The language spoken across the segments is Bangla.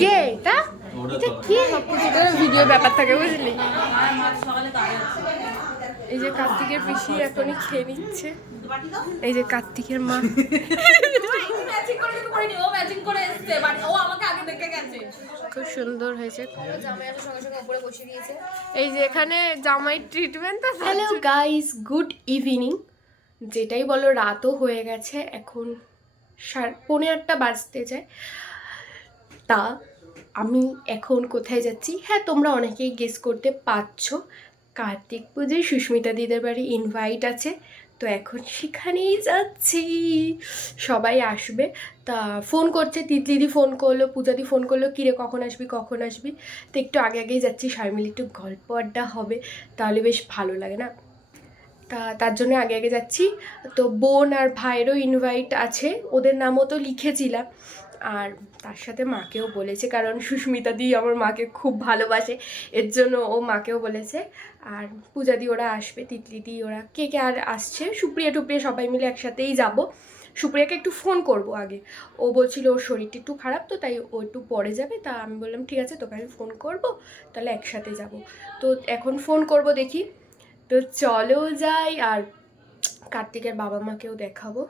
কে এটা? এটা কে? ভিডিও ব্যাপার থাকে বুঝলি? এই যে কার্তিকের পিসি এখনই খেয়ে নিচ্ছে। এই যে কার্তিকের মা। খুব সুন্দর হয়েছে। এই যে এখানে জামাই treatment hello guys good evening যেটাই বলো রাতও হয়ে গেছে এখন সার পৌনে আটটা বাজতে যায়। তা আমি এখন কোথায় যাচ্ছি? হ্যাঁ তোমরা অনেকেই গেস করতে পারছ। কার্তিক পুজোয় সুস্মিতা দিদের বাড়ি ইনভাইট আছে। তো এখন সেখানেই যাচ্ছি। সবাই আসবে। তা ফোন করছে তিতলিদি ফোন করল, পূজাদি ফোন করল, কিরে, কখন আসবি কখন আসবি? তো একটু আগে আগেই যাচ্ছি। সবাই মিলে একটু গল্প আড্ডা হবে। তাহলে বেশ ভালো লাগে না? তা তার জন্য আগে আগে যাচ্ছি। তো বোন আর ভাইয়েরও ইনভাইট আছে, ওদের নামও তো লিখেছিলাম। আর তার সাথে মাকেও বলেছে, কারণ সুস্মিতা দি আমার মাকে খুব ভালোবাসে, এর জন্য ও মাকেও বলেছে। আর পূজা দি ওরা আসবে, তিতলি দি ওরা কে কে আর আসছে, সুপ্রিয়া টুপ্রিয়া সবাই মিলে একসাথেই যাব। সুপ্রিয়াকে একটু ফোন করব আগে। ও বলছিল ওর শরীরটা একটু খারাপ তো, তাই ও একটু পরে যাবে। তা আমি বললাম, ঠিক আছে, তোকে আমি ফোন করব, তাহলে একসাথে যাব। তো এখন ফোন করব দেখি। তো চলো যাই আর কার্তিকের বাবা মাকেও দেখাবো।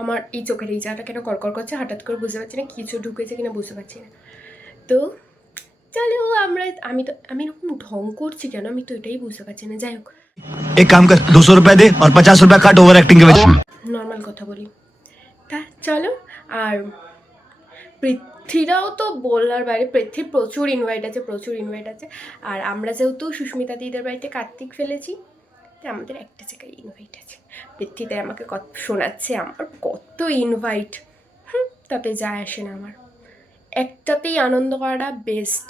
আমার এই চোখের এই জায়গাটা কেন কড়কর করছে? হঠাৎ করে বুঝতে পারছি না কিছু ঢুকেছে কিনা বুঝতে পারছি না। তো চলো আমরা আমি তো আমি এরকম ঢং করছি কেন? আমি তো এটাই বুঝতে পারছি না। যাই হোক। এক কাম কর দুশো রুপিয়া দে আর পঞ্চাশ রুপিয়া কাট ওভার অ্যাক্টিং নর্মাল কথা বলি। তা চলো আর পৃথ্বীরাও তো বলার বাইরে পৃথ্বীর প্রচুর ইনভাইট আছে, প্রচুর ইনভাইট আছে। আর আমরা যেহেতু সুস্মিতা দিদির বাড়িতে কার্তিক ফেলেছি আমাদের একটা জায়গায় ইনভাইট আছে। পৃথ্বীতে আমাকে কত শোনাচ্ছে, আমার কত ইনভাইট হুম, তাতে যায় আসে না আমার। একটাতেই আনন্দ করাটা বেস্ট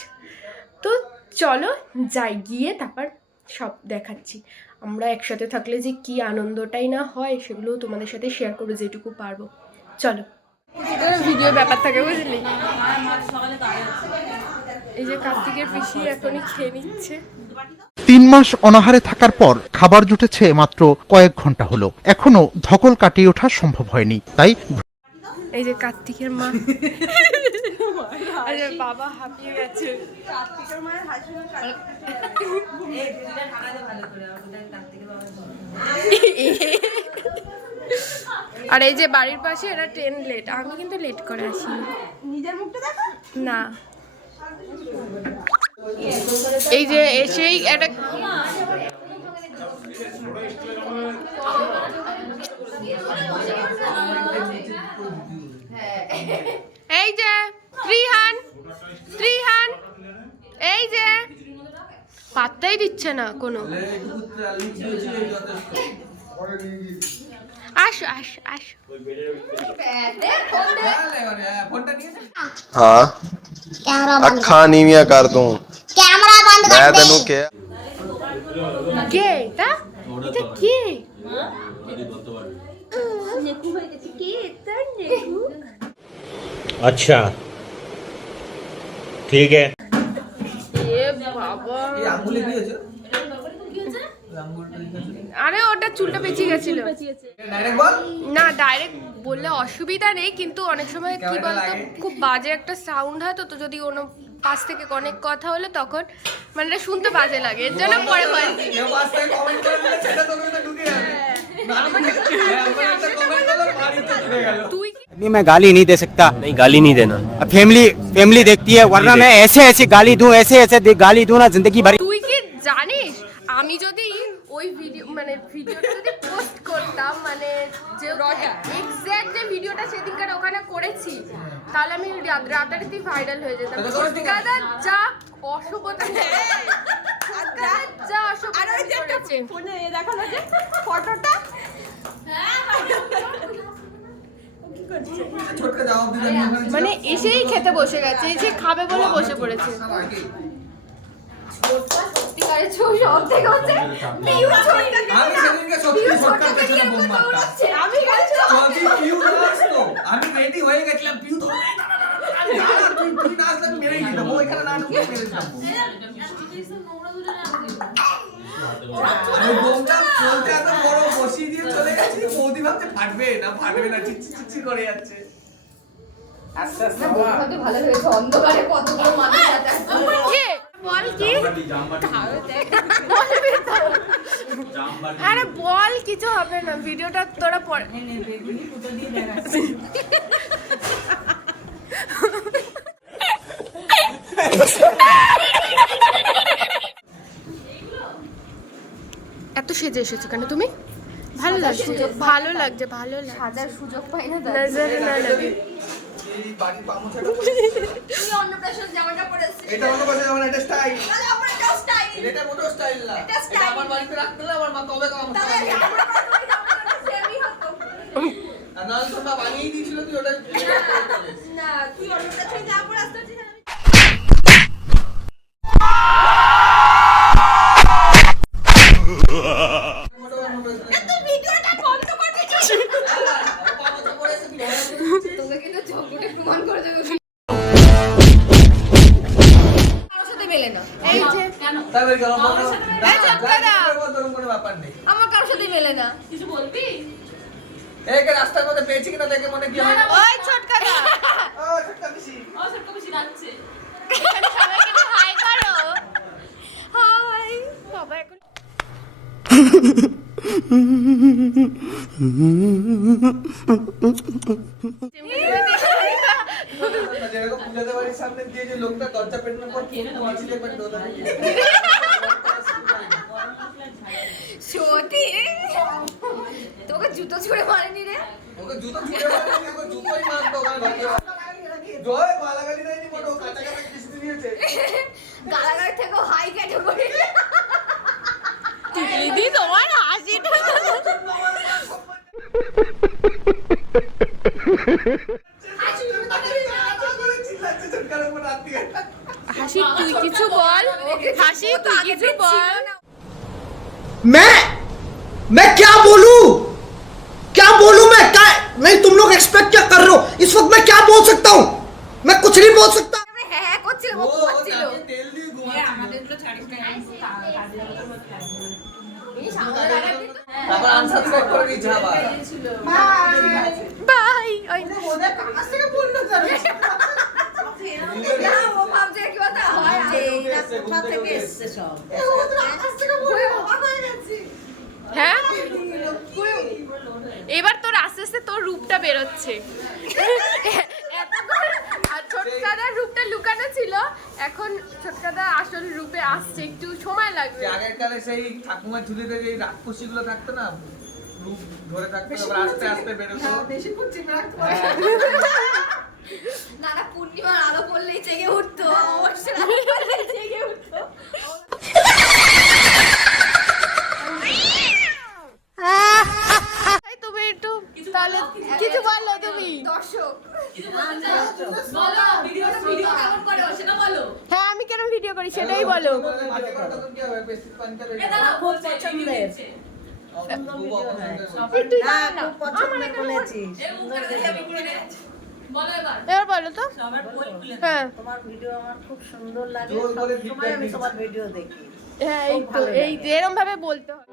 তো চলো যাই, গিয়ে তারপর সব দেখাচ্ছি। আমরা একসাথে থাকলে যে কি আনন্দটাই না হয় সেগুলো তোমাদের সাথে শেয়ার করব যেটুকু পারব। চলো। ভিডিও ব্যাপার থাকে বুঝলি? এই যে কার্তিকের পিসি এখনই খেয়ে নিচ্ছে। তিন মাস অনাহারে থাকার পর খাবার জুটেছে মাত্র কয়েক ঘণ্টা হলো। এখনও ধকল কাটিয়ে ওঠা সম্ভব হয়নি তাই এই যে কার্তিকের মা। আরে বাবা হাঁপিয়ে গেছে। আর এই যে বাড়ির পাশে এরা ট্রেন লেট আমি কিন্তু লেট করে আসি। নিজের মুখটা দেখো? না। এই যে এসেই একটা এই যে ত্রিহান ত্রিহান এই যে। পাত্তাই দিচ্ছে না কোনো। हाँ। अखा कर कैमरा बंद मैं के अच्छा। ठीक है। ये बाबा। ये अंगुली भी हो जा। अंगुल भी हो तो जा আরে ওটা চুলটা পেঁচিয়ে গেছিল না ডাইরেক্ট বললে অসুবিধা নেই কিন্তু অনেক সময় কি বলতো খুব বাজে একটা সাউন্ড হয় তো তো যদি কোনো পাশ থেকে অনেক কথা হলো তখন মানে এটা শুনতে বাজে লাগে এর জন্য পরে বলছি তুই কি अभी मैं गाली नहीं दे सकता नहीं गाली नहीं देना फैमिली फैमिली देखती है वरना मैं ऐसे ऐसे गाली दूं ऐसे ऐसे दे- गाली दूं ना जिंदगी भर তুই কি জানিস আমি যদি ওই ভিডিও মানে ভিডিওটা যদি পোস্ট করতাম মানে যে এক্স্যাক্ট যে ভিডিওটা সেদিনকার ওখানে করেছি তাহলে আমি রাত- রাতারাতি ভাইরাল হয়ে যেতাম। কলকাতার যা অসভ্যতা যা অসভ্যতা ফোনে ফটোটা মানে এসেই খেতে বসে গেছে এসে খাবে বলে বসে পড়েছে। সত্যিকারের ছবি সব থেকে হচ্ছে পিউ আমি সেদিনকে সত্যি সরকার পেছনে বোম। মারতাম আমি গেছি যদি পিউ না আমি রেডি হয়ে গেছিলাম পিউ ধরে। "এই না, না, না, না, আমি না, না, তুই তুই না মেরেই দিতাম। ও এখানে না মেরে দিতাম। বোমটা চলতে এত বড় বসিয়ে দিয়ে চলে গেছি বৌদি ভাবছে ফাটবে না ফাটবে না চিচ্ছি চিচ্ছি করে যাচ্ছে। আস্তে আস্তে ভালো হয়েছে অন্ধকারে কত বড় মানুষ আছে বল কি? আরে বল কিছু হবে না। ভিডিওটা তোরা পরে এত সেজে এসেছ কেন তুমি? ভালো লাগছে। ভালো লাগছে ভালো লাগছে। সুযোগ পাই না নজরে না লাগে। এই পামোছাটা তুই অন্নপ্রাশন জামাটা পরে এটা এটা স্টাইল তাহলে আমার এটাও স্টাইল এটা মোটো স্টাইল না। এটা আমার বাড়িতে রাখতে আমার মা কবে কাম তাহলে সেমই হতো। তোমরা বানিয়েই দিয়েছিল তুই ওটা না তুই অন্নপ্রাশন পরে তারপরে গরম গরম কোনো ব্যাপার নেই। আমার কারোর সাথে মেলে না। কিছু বলবি? একে রাস্তার মধ্যে পেয়েছি কিনা দেখে মনে কি হয় ওই ছোটকা ও ছোট্টা পিসি। ও সব বেশি যাচ্ছে এখানে সবাইকে হাই করো। হাই। বাবা এখন যেরকম পূজাতে বাড়ির সামনে দিয়ে যে লোকটা দরজা পেটানোর পর মাছি দেখবেন দোলা সত্যি? তোকে জুতো ছুড়ে মারেনি রে? ওকে জুতো ছুঁড়ে মারেনি আনসাবস্ক্রাইব করে দিয়েছে আবার বাই ওই না, ও ভাবছে কি কথা হয় যে এরা কোথা থেকে এসছে সব হ্যাঁ এবার তোর আস্তে আস্তে তোর রূপটা বেরোচ্ছে এতক্ষণ আর ছোটকাদার রূপটা লুকানো ছিল এখন ছোটকাদা আসল রূপে আসছে একটু সময় লাগবে যে আগের কালে সেই ঠাকুমার ঝুলিতে যে রাক্ষসী গুলো থাকতো না রূপ ধরে থাকতো আস্তে আস্তে বেরোতো। না না পূর্ণিমার আলো পড়লেই জেগে উঠতো অবশ্যই আলো পড়লেই জেগে উঠতো তাই তুমি একটু তাহলে কিছু বলল তুমি দর্শক বলো ভিডিও ভিডিও কেমন করে ও সেটা বলো হ্যাঁ আমি কেন ভিডিও করি সেটাই বলো মাঝে করে তখন কি হবে বেশি পাঞ্চার হয়ে এ দাদা খুব পছন্দের খুব অপছন্দের তুই দাঁড়া না। এর মুখে দেখে আমি কিনে নিয়েছি। বলো এবার। এবার বলো তো। হ্যাঁ। তোমার ভিডিও আমার খুব সুন্দর লাগে। আমি তোমার ভিডিও দেখি। হ্যাঁ এই তো এই এরম ভাবে বলতে হবে।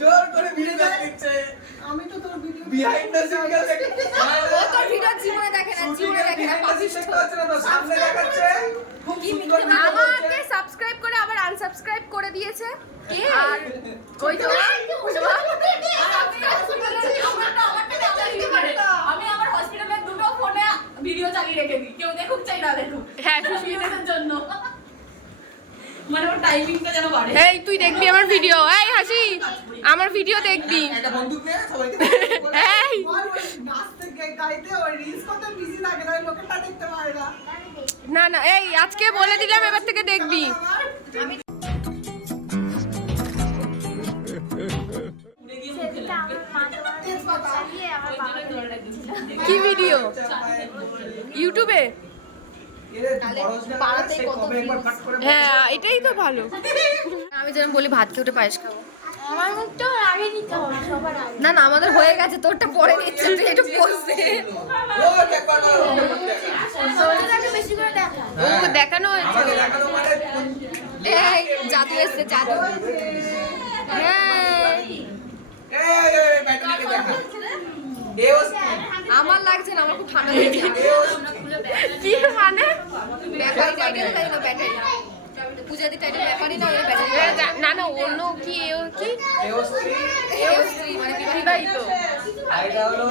জোর করে ভিডিও দিচ্ছে আমি তো তোর ভিডিও বিহাইন্ড দ্য সিন গাল ও তোর ভিডিও জীবনে দেখে না জীবনে দেখে না পাপিষ্ঠ। সামনে দেখাচ্ছে? খুব সুন্দর আমাকে সাবস্ক্রাইব করে আবার আনসাবস্ক্রাইব করে দিয়েছে। আর ওই তো আমি আমার হসপিটালের দুটো ফোনে ভিডিও চালিয়ে রেখে দিই। কেউ দেখুক চাই না দেখুক। হ্যাঁ জন্য। মানে ওর টাইমিংটা যেন বাড়ে। এই তুই দেখবি আমার ভিডিও এই হাসি আমার ভিডিও দেখবি। একটা বন্দুক নিয়ে সবাইকে এই। নাচতে গাইতে ওই রিলস করতে বিজি লাগে না লোকেরা দেখতে পারে না। না না এই আজকে বলে দিলাম এবার থেকে দেখবি। কি ভিডিও ইউটিউবে হ্যাঁ এটাই তো ভালো। আমি যেরকম বলি ভাত খেয়ে উঠে পায়েস খাব। আমার মুখটা আগে নিতে হবে সবার আগে। না না আমাদের হয়ে গেছে তোরটা পরে নিচ্ছে তুই একটু বসে। ও দেখানো হয়েছে। আমাকে দেখানো মানে এই জাদু এসছে জাদু হ্যাঁ আমার লাগছে না আমার খুব ঠান্ডা লেগেছে। কি মানে? ব্যাপারি টাইটেল তাই না পূজাদি টাইটেল না ওই না। না অন্য কি এ কি? এ এও স্ত্রী মানে বিবাহিত?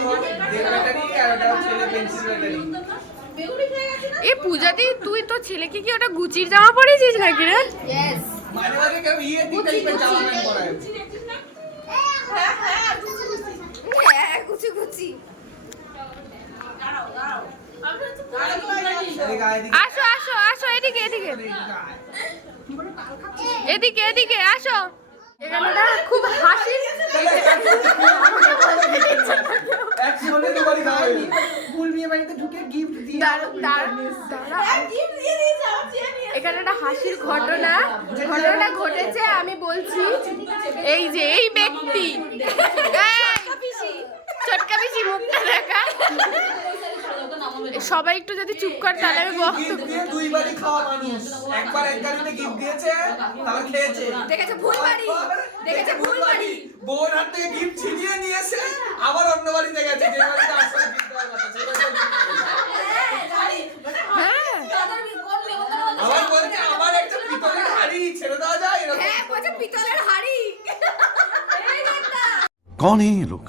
হলো আর পেন্সিল ব্যাটারি। এ পূজাদি তুই তো ছেলেকে কি ওটা গুচির জামা পরিয়েছিস নাকি রে? ইয়েস কেউ ইয়ে জামা। হ্যাঁ আসো আসো আসো, এদিকে এদিকে। এদিকে এদিকে, আসো। এখানটা খুব হাসি। এখানে একটা হাসির ঘটনা। ঘটনাটা ঘটেছে, আমি বলছি, এই যে, এই ব্যক্তি। ছোটকা পিসি মুখটা দেখা সবাই একটু যদি চুপ কর তাহলে আমি বক্তব্য গিফট দিয়ে দুইবারই খাওয়া মানুষ একবার এক গাড়িতে গিফট দিয়েছে তারপর খেয়েছে দেখেছে ভুল বাড়ি দেখেছে ভুল বাড়ি বোন হাত থেকে গিফট ছিনিয়ে নিয়েছে আবার অন্য বাড়িতে গেছে যে বাড়িতে আসলে গিফট দেওয়ার কথা সেই বাড়িতে gift দিয়েছে। হ্যাঁ আবার বলছে আমার একটা পিতলের হাড়ি ছেড়ে দেওয়া যায় এরকম হ্যাঁ বলছে পিতলের হাড়ি कौन है ये लोग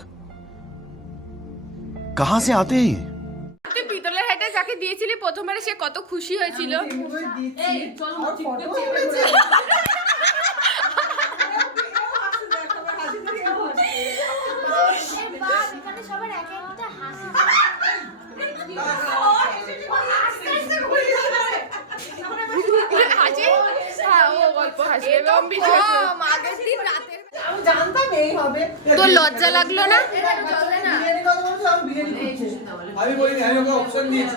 कहां से आते हैं ये তুই পিতলের হাইটা যাকে দিয়েছিলি প্রথমবারে সে কত খুশি হয়েছিল এখানে সবার এক একটা হাসি হাসি হ্যাঁ ও গল্প হাসি এবং বিশ্বাস ও আগের দিন রাতের আমি জানতাম এই হবে তোর লজ্জা লাগলো না বিরিয়ানি কথা বলছো আমি বিরিয়ানি আমি ওকে অপশন দিয়েছি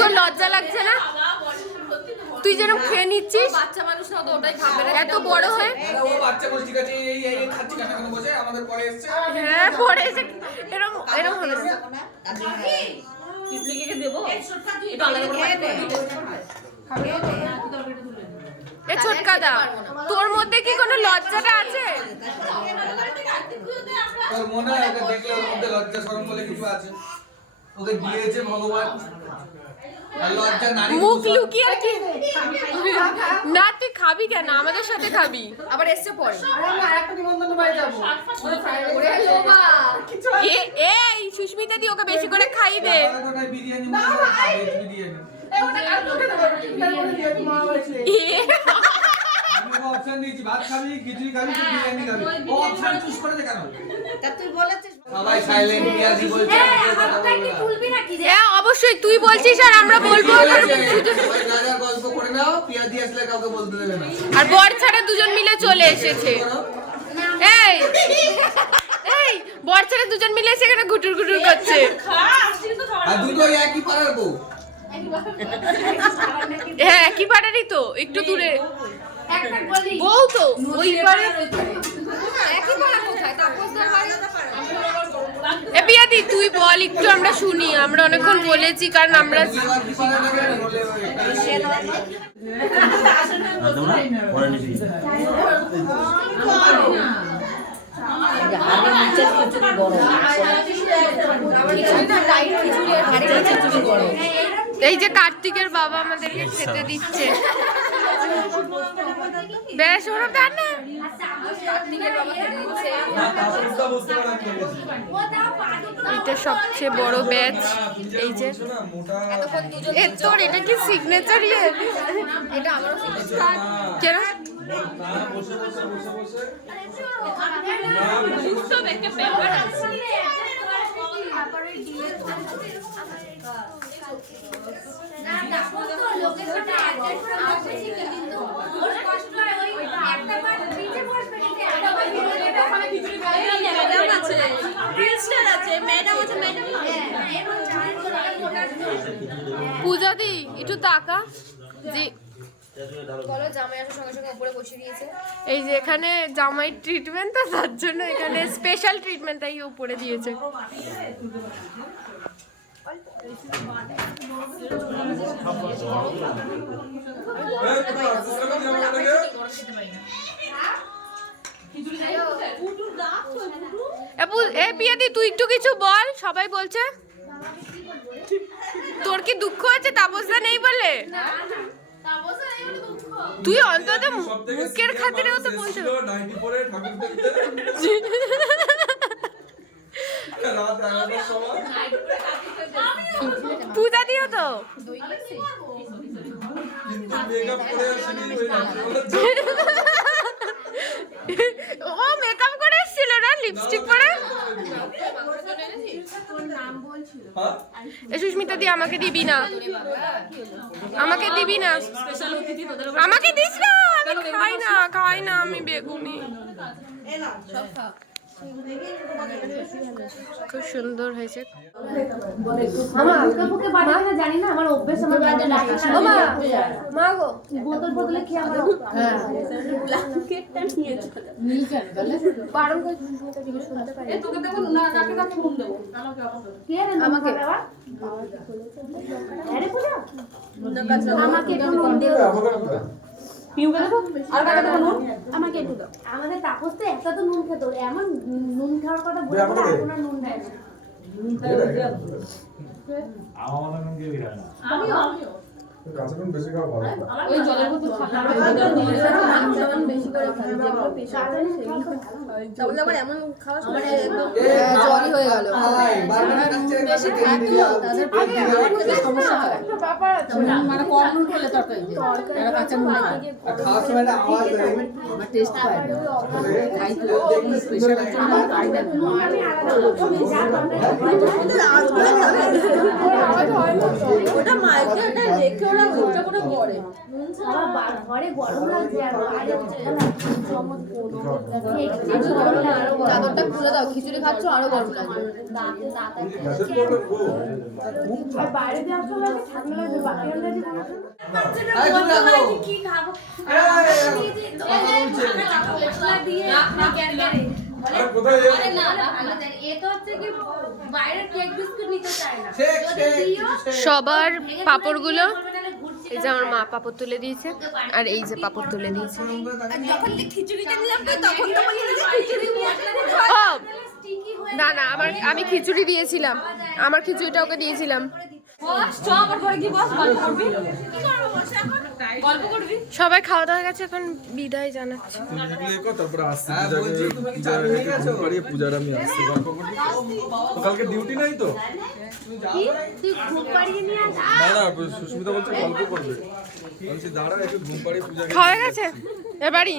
তোর লজ্জা লাগছে না? তুই যেরকম খেয়ে নিচ্ছিস? বাচ্চা মানুষ না তো ওটাই খাবে না। এত বড় হয়ে? ও বাচ্চা বলছি কাছে এই এই এই খাচ্ছি কাটা কেন বসে? আমাদের পরে এসছে। হ্যাঁ পরে এসে এরকম এরকম হলো। না। এ ছোটকা দা তোর মধ্যে কি কোনো লজ্জাটা আছে? তোর মনে হয় ওকে দেখলে ওর মধ্যে লজ্জা শরম বলে কিছু আছে? ওকে দিয়েছে ভগবান। আর লজ্জা নারী মুখ লুকিয়ে কি? না তুই খাবি কেন? আমাদের সাথে খাবি। আবার এসছে পরে। এই সুস্মিতা দি ওকে বেশি করে খাই দে। বিরিয়ানি। অপশন দিয়েছি ভাত খাবি খিচুড়ি খাবি কি বিরিয়ানি খাবি। ও অপশন চুজ করেছে কেন? সবাই সাইলেন্ট বলছে হ্যাঁ অবশ্যই তুই বলছিস আর আমরা বলব। গল্প করে নাও পিয়াজি আসলে কাউকে বলতে দেবে না। আর বর ছাড়া দুজন মিলে চলে এসেছে। এই এই বর ছাড়া দুজন মিলে এসে এখানে গুটুর গুটুর করছে। আর দুটো একই পাড়ার বউ। হ্যাঁ একই পাড়ারই তো একটু দূরে। বউ তো। ওই পাড়ে একই পাড়া কোথায়? তাপসদার বাড়ি? এ পিয়াদি তুই বল একটু আমরা শুনি আমরা অনেকক্ষণ বলেছি কারণ আমরা একই পাড়ার এই যে কার্তিকের বাবা আমাদেরকে খেতে দিচ্ছে। বেশ ওরা দেন না। এটা সবচেয়ে বড় ব্যাচ এই যে। এতক্ষণ এ তোর এটা কি সিগনেচার ইয়ে? এটা আমারও ফিনিশ কেন? সাথে অ্যাডজাস্ট করে বসে শিখে কিন্তু ওর কষ্ট ওই একটা বার নিচে বসবে নিচে একটা বার ভিতরে ওখানে খিচুড়ি খাই ম্যাডাম আছে প্রিন্সিপাল আছে ম্যাডাম আছে ম্যাডাম এবং জানেন তো ওটা পূজা দি একটু তাকা। যে বলো জামাই আসার সঙ্গে সঙ্গে উপরে বসিয়ে দিয়েছে। এই যে এখানে জামাই ট্রিটমেন্ট তো তার জন্য এখানে স্পেশাল ট্রিটমেন্ট তাই উপরে দিয়েছে। এ পিয়াদি, তুই একটু কিছু বল, সবাই বলছে। তোর কি দুঃখ আছে? তাপসদা নেই বলে? তুই অন্তত মুখের খাতিরেও তো বলতে পূজা দিও তো। মেকআপ করে আসিনি ওই রাত্রিবেলা ও মেকআপ করে এসেছিল না? লিপস্টিক পরে? হ্যাঁ? এ সুস্মিতা দি আমাকে দিবি না। আমাকে দিবি না। আমাকে দিস না আমি খাই না খাই না আমি বেগুনি। খুব সুন্দর হয়েছে। জানি না আমার অভ্যেস আমার মা মা গো। বোতল বোতলে খেয়ে আমার বারণ করে সুস্মিতা দিকে শুনতে পারি। আমাকে। আমাকে একটু নুন দিও। আমাকে একটু দাও আমাদের তাপস তো একটা তো নুন খেত এমন নুন খাওয়ার কথা বলে আপনার নুন দেয় না আমিও আমিও কাঁচা নুন বেশি খাওয়া ভালো ওই জলের বেশি করে তাহলে আবার এমন খাওয়া আমার একদম জলই হয়ে গেল। বেশি থাকতো তাদের পেটে সমস্যা হয়। মানে কম নুন হলে তরকারি এরা কাঁচা নুন খায় খাওয়ার সময় আওয়াজ আমার টেস্ট পায় না। খাই তো প্রেশারের জন্য খাই না। ওটা মাইকে ওটা রেখে ওরা ওটা করে করে ঘরে গরম লাগছে আর বাইরে চাদরটা খুলে দাও খিচুড়ি খাচ্ছ আরও গরম লাগবে। সবার পাপড়গুলো এই যে আমার মা পাপড় তুলে দিয়েছে আর এই যে পাপড় তুলে দিয়েছে। না না আমার আমি খিচুড়ি দিয়েছিলাম। আমার খিচুড়িটা ওকে দিয়েছিলাম। সবাই খাওয়া দাওয়া গেছে এখন বিদায় জানাচ্ছি। এ হ্যাঁ, পূজার আমি আসছি কালকে ডিউটি নাই তো? তুই ঘুম পাড়িয়ে নিয়ে আস। না না সুস্মিতা বলছে গল্প করবে। দাঁড়া একটু ঘুম পাড়িয়ে পূজাকে খাওয়া হয়ে গেছে? এবারই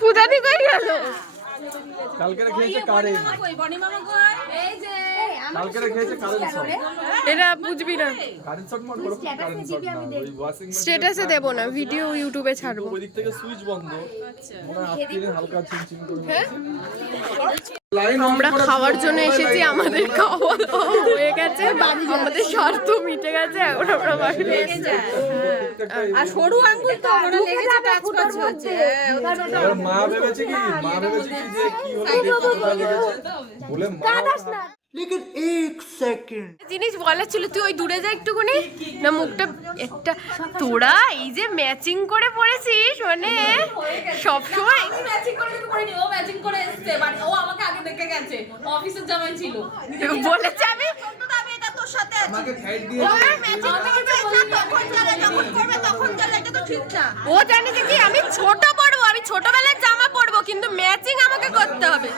পূজা দি কই গেল? কালকে খেয়েছে কারেন্ট। কালকে খেয়েছে এটা বুঝবি না। শট মার শট স্টেটাসে দেব না ভিডিও ইউটিউবে ছাড়বো। ওই দিক থেকে সুইচ বন্ধ। মনে হালকা চিনচিন করে হ্যাঁ? আমরা খাওয়ার জন্য এসেছি আমাদের খাওয়া হয়ে গেছে আমাদের স্বার্থ মিটে গেছে এখন আমরা বাড়ি আর সরু আঙ্গুল তো ওরা লেগেছে টাচ করছে হচ্ছে। এবার মা ভেবেছে কি? মা ভেবেছে কি যে কি হলো দেখো কোথায় লেগেছে বলে জিনিস বলার ছিল তুই ওই দূরে যা একটুখানি। না মুখটা একটা তোরা এই যে ম্যাচিং করে পড়েছিস মানে সব সময় ম্যাচিং করে কিন্তু করিনি ও ম্যাচিং করে এসেছে। বাট ও আমাকে আগে দেখে গেছে অফিসের জামাই ছিল। বলেছে আমি আমি এটা তোর সাথে আছি। আমাকে ফাইট দিয়ে ম্যাচিং ও জানে যে কি, আমি ছোট পরবো আমি ছোটবেলার জামা পরবো কিন্তু ম্যাচিং আমাকে করতে হবে।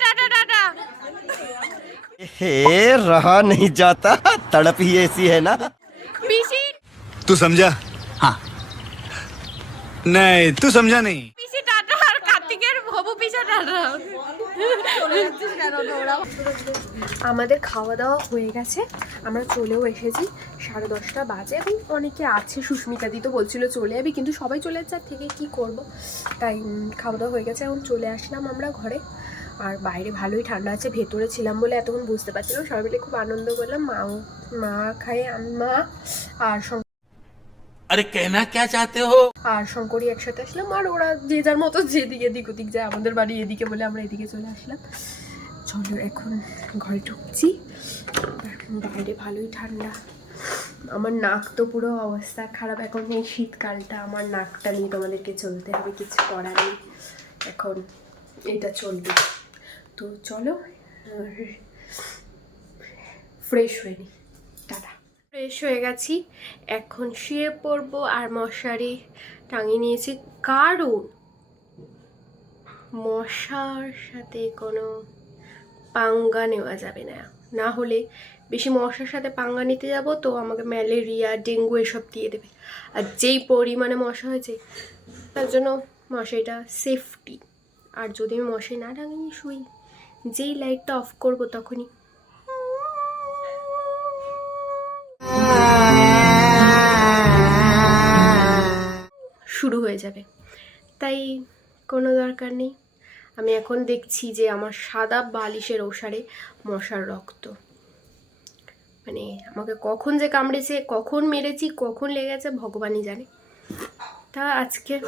টাটা हे रहा नहीं जाता तड़प ही ऐसी है ना পিসি तू समझा हाँ नहीं तू समझा नहीं পিসি টাটা আর কার্তিকের হবু পিসা টাটা আমাদের খাওয়া দাওয়া হয়ে গেছে আমরা চলেও এসেছি সাড়ে দশটা বাজে এখন অনেকে আছে সুস্মিতা দি তো বলছিল চলে যাবি কিন্তু সবাই চলে যাচ্ছে আর থেকে কি করব তাই উম, খাওয়া দাওয়া হয়ে গেছে এখন চলে আসলাম আমরা ঘরে আর বাইরে ভালোই ঠান্ডা আছে ভেতরে ছিলাম বলে এতক্ষণ বুঝতে পারছিলাম। সবাই মিলে খুব আনন্দ করলাম মাও মা খায় মা আর আরে কেনা কে চাতে হো? আর শঙ্করী একসাথে আসলাম আর ওরা যে যার মতো যেদিকে এদিক ওদিক যায় আমাদের বাড়ি এদিকে বলে আমরা এদিকে চলে আসলাম। চলো এখন ঘরে ঢুকছি। বাইরে ভালোই ঠান্ডা। আমার নাক তো পুরো অবস্থা খারাপ এখন এই শীতকালটা আমার নাকটা নিয়ে তোমাদেরকে চলতে হবে কিছু করার নেই। এখন এটা চলবে। তো চলো ফ্রেশ হয়ে নিই টাটা। ফ্রেশ হয়ে গেছি। এখন শুয়ে পড়ব আর মশারি টাঙিয়ে নিয়েছি। কারণ মশার সাথে কোনো পাঙ্গা নেওয়া যাবে না। না হলে বেশি মশার সাথে পাঙ্গা নিতে যাব তো আমাকে ম্যালেরিয়া, ডেঙ্গু এসব দিয়ে দেবে। আর যেই পরিমাণে মশা হয়েছে, তার জন্য মশারিটা সেফটি আর যদি আমি মশাই না টাঙিয়ে শুই যেই লাইটটা অফ করব তখনই। শুরু হয়ে যাবে। তাই কোনো দরকার নেই। আমি এখন দেখছি যে আমার সাদা বালিশের ওষারে মশার রক্ত। মানে আমাকে কখন যে কামড়েছে, কখন মেরেছি, কখন লেগেছে, ভগবানই জানে। তা আজকে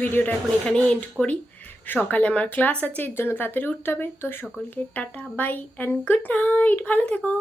ভিডিওটা এখন এখানেই এন্ড করি। সকালে আমার ক্লাস আছে, এর জন্য তাড়াতাড়ি উঠতে হবে। তো সকলকে tata bye and good night ভালো থেকো।